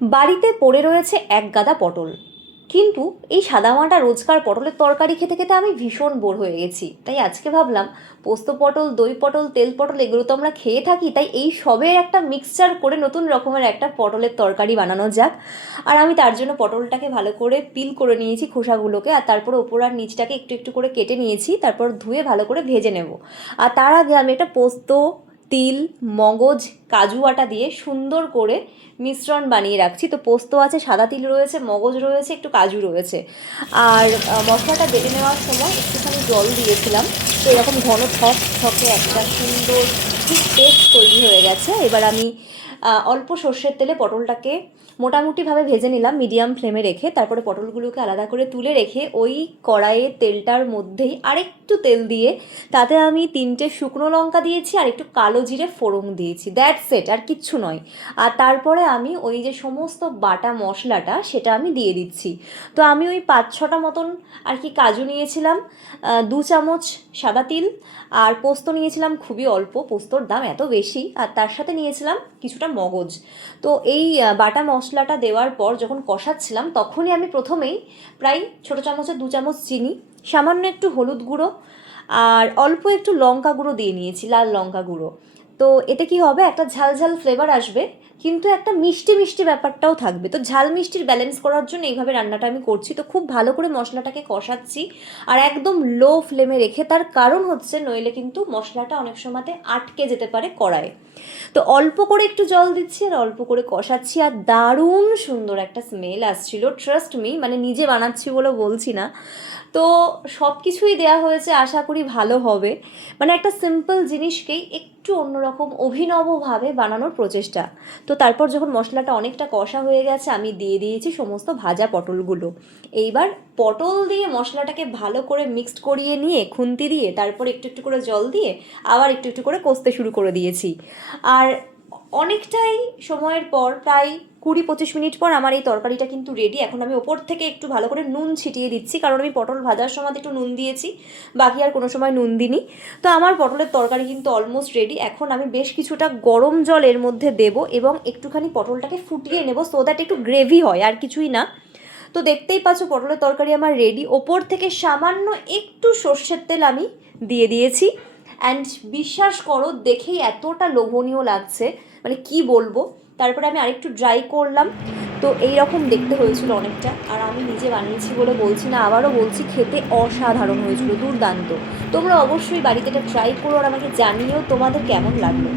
বাড়িতে পড়ে রয়েছে এক গাদা পটল, কিন্তু এই সাদামাটা রোজকার পটলের তরকারি খেতে খেতে আমি ভীষণ বোর হয়ে গেছি। তাই আজকে ভাবলাম পোস্ত পটল, দই পটল, তেল পটল এগুলো তো আমরা খেয়ে থাকি, তাই এই সবের একটা মিক্সচার করে নতুন রকমের একটা পটলের তরকারি বানানো যাক। আর আমি তার জন্য পটলটাকে ভালো করে পিল করে নিয়েছি খোসাগুলোকে, আর তারপর ওপর আর নিচটাকে একটু একটু করে কেটে নিয়েছি, তারপর ধুয়ে ভালো করে ভেজে নেব। আর তার আগে আমি একটা পোস্ত, তিল, মগজ, কাজু বাটা দিয়ে সুন্দর করে মিশ্রণ বানিয়ে রাখছি। তো পোস্ত আছে, সাদা তিল রয়েছে, মগজ রয়েছে, একটু কাজু রয়েছে। আর মশলাটা বেটে নেওয়ার সময় একটুখানি জল দিয়েছিলাম। তো এরকম ঘন থকে একটা সুন্দর ঠিক পেস্ট তৈরি হয়ে গেছে। এবার আমি অল্প সর্ষের তেলে পটলটাকে মোটামুটিভাবে ভেজে নিলাম মিডিয়াম ফ্লেমে রেখে। তারপরে পটলগুলোকে আলাদা করে তুলে রেখে ওই কড়াইয়ে তেলটার মধ্যেই আরেকটু তেল দিয়ে তাতে আমি 3টে শুকনো লঙ্কা দিয়েছি আর একটু কালো জিরে ফোড়ন দিয়েছি। দ্যাটস ইট, আর কিচ্ছু নয়। আর তারপরে আমি ওই যে সমস্ত বাটা মশলাটা সেটা আমি দিয়ে দিচ্ছি। তো আমি ওই 5-6টা মতন আর কি কাজু নিয়েছিলাম, 2 চামচ সাদা তিল, আর পোস্ত নিয়েছিলাম খুবই অল্প, পোস্তর দাম এত বেশি, আর তার সাথে নিয়েছিলাম কিছুটা মগজ। তো এই বাটা মশলাটা দেওয়ার পর যখন কষাচ্ছিলাম তখনই আমি প্রথমেই প্রায় ছোটো চামচের 2 চামচ চিনি, সামান্য একটু হলুদ গুঁড়ো আর অল্প একটু লঙ্কা গুঁড়ো দিয়ে নিয়েছি, লাল লঙ্কা গুঁড়ো। তো এতে কি হবে, একটা ঝাল ঝাল ফ্লেভার আসবে, কিন্তু একটা মিষ্টি মিষ্টি ব্যাপারটাও থাকবে। তো ঝাল মিষ্টির ব্যালেন্স করার জন্য এইভাবে রান্নাটা আমি করছি। তো খুব ভালো করে মশলাটাকে কষাচ্ছি আর একদম লো ফ্লেমে রেখে, তার কারণ হচ্ছে নইলে কিন্তু মশলাটা অনেক সময়তে আটকে যেতে পারে কড়াইয়ে। তো অল্প করে একটু জল দিচ্ছি আর অল্প করে কষাচ্ছি, আর দারুণ সুন্দর একটা স্মেল আসছিল, ট্রাস্ট মি, মানে নিজে বানাচ্ছি বলে বলছি না। তো সব কিছুই দেওয়া হয়েছে, আশা করি ভালো হবে। মানে একটা সিম্পল জিনিসকেই একটু অন্যরকম অভিনবভাবে বানানোর প্রচেষ্টা। তো তারপর যখন মশলাটা অনেকটা কষা হয়ে গেছে আমি দিয়ে দিয়েছি সমস্ত ভাজা পটলগুলো। এইবার পটল দিয়ে মশলাটাকে ভালো করে মিক্সড করিয়ে নিয়ে খুন্তি দিয়ে তারপর একটু একটু করে জল দিয়ে আবার একটু একটু করে কষতে শুরু করে দিয়েছি। আর অনেকটাই সময়ের পর, প্রায় 20-25 মিনিট পর আমার এই তরকারিটা কিন্তু রেডি। এখন আমি ওপর থেকে একটু ভালো করে নুন ছিটিয়ে দিচ্ছি, কারণ আমি পটল ভাজার সময় একটু নুন দিয়েছি, বাকি আর কোনো সময় নুন দিইনি। তো আমার পটলের তরকারি কিন্তু অলমোস্ট রেডি। এখন আমি বেশ কিছুটা গরম জল এর মধ্যে দেবো এবং একটুখানি পটলটাকে ফুটিয়ে নেব, সো দ্যাট একটু গ্রেভি হয়, আর কিছুই না। তো দেখতেই পাচ্ছ পটলের তরকারি আমার রেডি। ওপর থেকে সামান্য একটু সর্ষের তেল আমি দিয়ে দিয়েছি, অ্যান্ড বিশ্বাস করো দেখেই এতটা লোভনীয় লাগছে, মানে কি বলবো। তারপরে আমি আরেকটু ড্রাই করলাম। তো এই রকম দেখতে হয়েছিল অনেকটা, আর আমি নিজে বানিয়েছি বলে বলছি না, আবারও বলছি খেতে অসাধারণ হয়েছিল, দুর্দান্ত। তোমরা অবশ্যই বাড়িতে এটা ট্রাই করো আর আমাকে জানিও তোমাদের কেমন লাগলো।